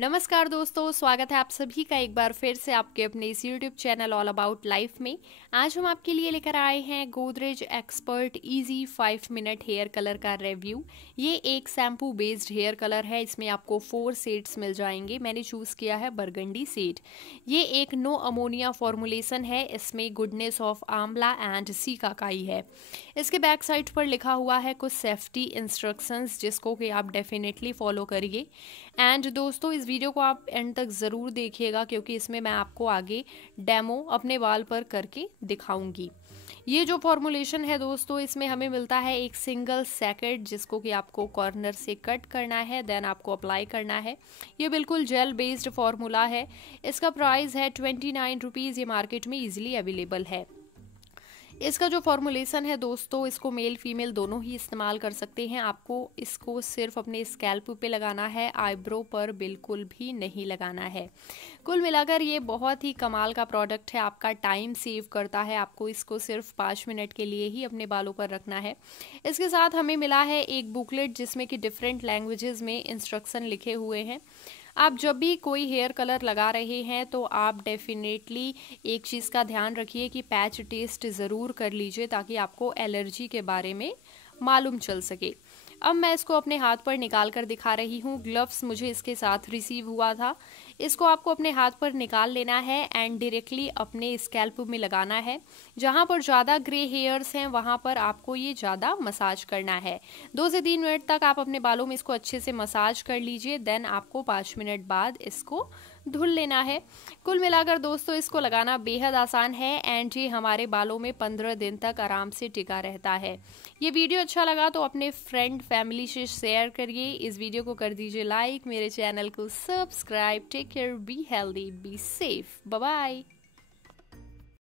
नमस्कार दोस्तों, स्वागत है आप सभी का एक बार फिर से आपके अपने इस YouTube channel all about life में। आज हम आपके लिए लेकर आए हैं Godrej expert easy 5 minute hair colour का रिव्यू। ये एक शैम्पू बेस्ड हेयर कलर है। इसमें आपको 4 शेड्स मिल जाएंगे। मैंने चूज़ किया है बरगंडी शेड। ये एक नो अमोनिया फॉर्मुलेशन है। इसमें गुडनेस ऑफ आंवला एंड सी काकाई है। इसके बैक साइड पर लिखा हुआ है कुछ सेफ्टी इंस्ट्रक्शंस, जिसको कि आप डेफिनेटली फॉलो करिए। एंड दोस्तों, इस वीडियो को आप एंड तक ज़रूर देखिएगा, क्योंकि इसमें मैं आपको आगे डेमो अपने बाल पर करके दिखाऊंगी। ये जो फॉर्मुलेशन है दोस्तों, इसमें हमें मिलता है एक सिंगल सैकेट, जिसको कि आपको कॉर्नर से कट करना है, देन आपको अप्लाई करना है। ये बिल्कुल जेल बेस्ड फॉर्मूला है। इसका प्राइस है 29 रुपीज़। ये मार्केट में ईजिली अवेलेबल है। इसका जो फॉर्मुलेशन है दोस्तों, इसको मेल फीमेल दोनों ही इस्तेमाल कर सकते हैं। आपको इसको सिर्फ अपने स्कैल्प पे लगाना है, आईब्रो पर बिल्कुल भी नहीं लगाना है। कुल मिलाकर ये बहुत ही कमाल का प्रोडक्ट है। आपका टाइम सेव करता है। आपको इसको सिर्फ 5 मिनट के लिए ही अपने बालों पर रखना है। इसके साथ हमें मिला है एक बुकलेट, जिसमें कि डिफरेंट लैंग्वेजेस में इंस्ट्रक्शन लिखे हुए हैं। आप जब भी कोई हेयर कलर लगा रहे हैं तो आप डेफिनेटली एक चीज़ का ध्यान रखिए कि पैच टेस्ट ज़रूर कर लीजिए, ताकि आपको एलर्जी के बारे में मालूम चल सके। अब मैं इसको अपने हाथ पर निकाल कर दिखा रही हूँ। ग्लव्स मुझे इसके साथ रिसीव हुआ था। इसको आपको अपने हाथ पर निकाल लेना है एंड डायरेक्टली अपने स्कैल्प में लगाना है। जहाँ पर ज़्यादा ग्रे हेयर्स हैं वहाँ पर आपको ये ज़्यादा मसाज करना है। 2 से 3 मिनट तक आप अपने बालों में इसको अच्छे से मसाज कर लीजिए। देन आपको 5 मिनट बाद इसको धुल लेना है। कुल मिलाकर दोस्तों, इसको लगाना बेहद आसान है एंड ये हमारे बालों में 15 दिन तक आराम से टिका रहता है। ये वीडियो अच्छा लगा तो अपने फ्रेंड फैमिली से शेयर करिए। इस वीडियो को कर दीजिए लाइक, मेरे चैनल को subscribe. Take care, be healthy, be safe, bye bye.